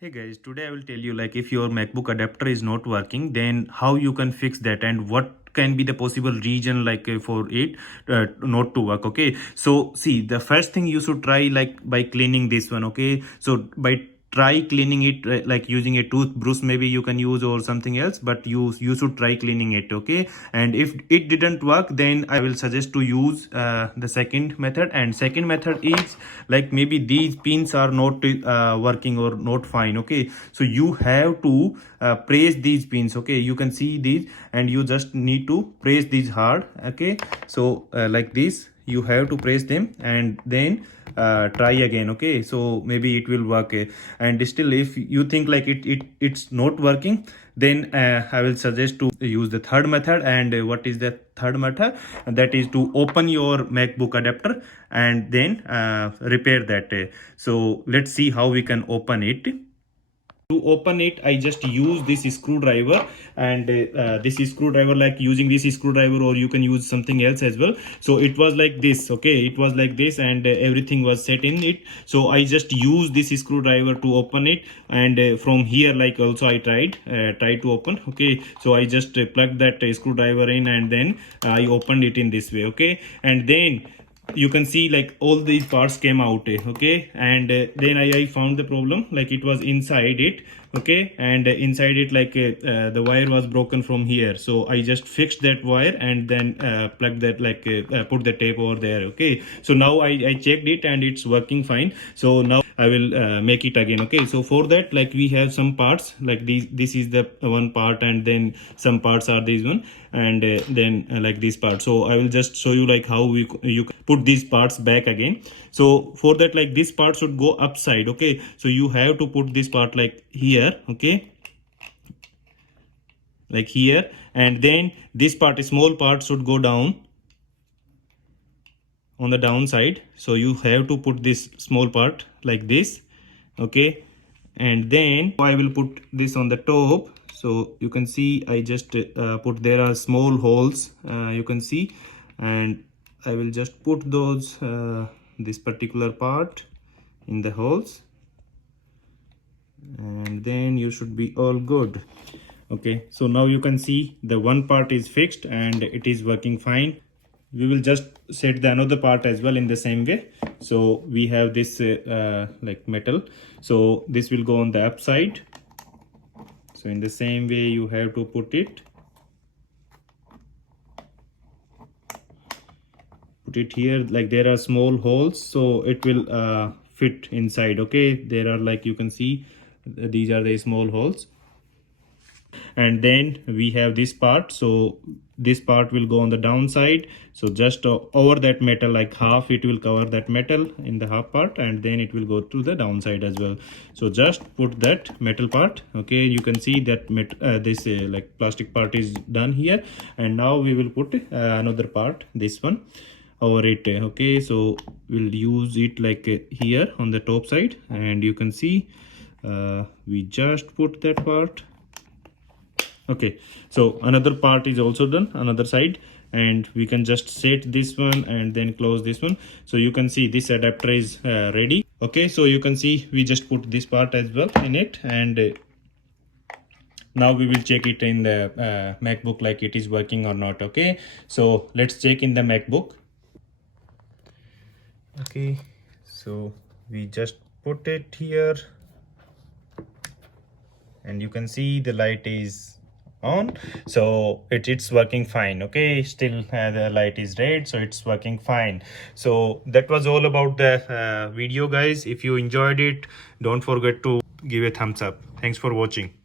Hey guys, today I will tell you like if your MacBook adapter is not working, then how you can fix that and what can be the possible reason like for it not to work. Okay, so see, the first thing you should try like by cleaning this one. Okay, so by try cleaning it like using a toothbrush maybe you can use or something else, but you should try cleaning it. Okay, and if it didn't work, then I will suggest to use the second method. And second method is like maybe these pins are not working or not fine. Okay, so you have to press these pins. Okay, you can see these and you just need to press these hard. Okay, so like this you have to press them and then try again. Okay, so maybe it will work. And still if you think like it's not working, then I will suggest to use the third method. And what is the third method? That is to open your MacBook adapter and then repair that. So let's see how we can open it. To open it, I just use this screwdriver, and this screwdriver, like using this screwdriver, or you can use something else as well. So it was like this. Okay, it was like this, and everything was set in it. So I just use this screwdriver to open it, and from here, like also I tried to open. Okay, so I just plugged that screwdriver in, and then I opened it in this way. Okay, and then you can see like all these parts came out. Okay, and then I found the problem, like it was inside it. Okay, and inside it, like the wire was broken from here, so I just fixed that wire and then plugged that, like put the tape over there. Okay, so now I checked it and it's working fine. So now I will make it again. Okay, so for that, like we have some parts like this is the one part, and then some parts are this one, and then like this part. So I will just show you like how you put these parts back again. So for that, like this part should go upside. Okay, so you have to put this part like here. Okay, like here, and then this part, small part, should go down on the downside. So you have to put this small part like this. Okay, and then I will put this on the top. So you can see I just put, there are small holes, you can see, and I will just put those this particular part in the holes, and then you should be all good. Okay, so now you can see the one part is fixed and it is working fine. We will just set the another part as well in the same way. So we have this like metal, so this will go on the upside. So in the same way you have to put it here. Like there are small holes, so it will fit inside. Okay, there are, like you can see, these are the small holes. And then we have this part, so this part will go on the downside. So just over that metal, like half it will cover that metal in the half part, and then it will go to the downside as well. So just put that metal part. Okay, you can see that this like plastic part is done here, and now we will put another part, this one, over it. Okay, so we'll use it like here on the top side, and you can see we just put that part. Okay, so another part is also done, another side, and we can just set this one and then close this one. So you can see this adapter is ready. Okay, so you can see we just put this part as well in it, and now we will check it in the MacBook, like it is working or not. Okay, so let's check in the MacBook. Okay, so we just put it here, and you can see the light is on, so it's working fine. Okay, still the light is red, so it's working fine. So that was all about the video, guys. If you enjoyed it, don't forget to give a thumbs up. Thanks for watching.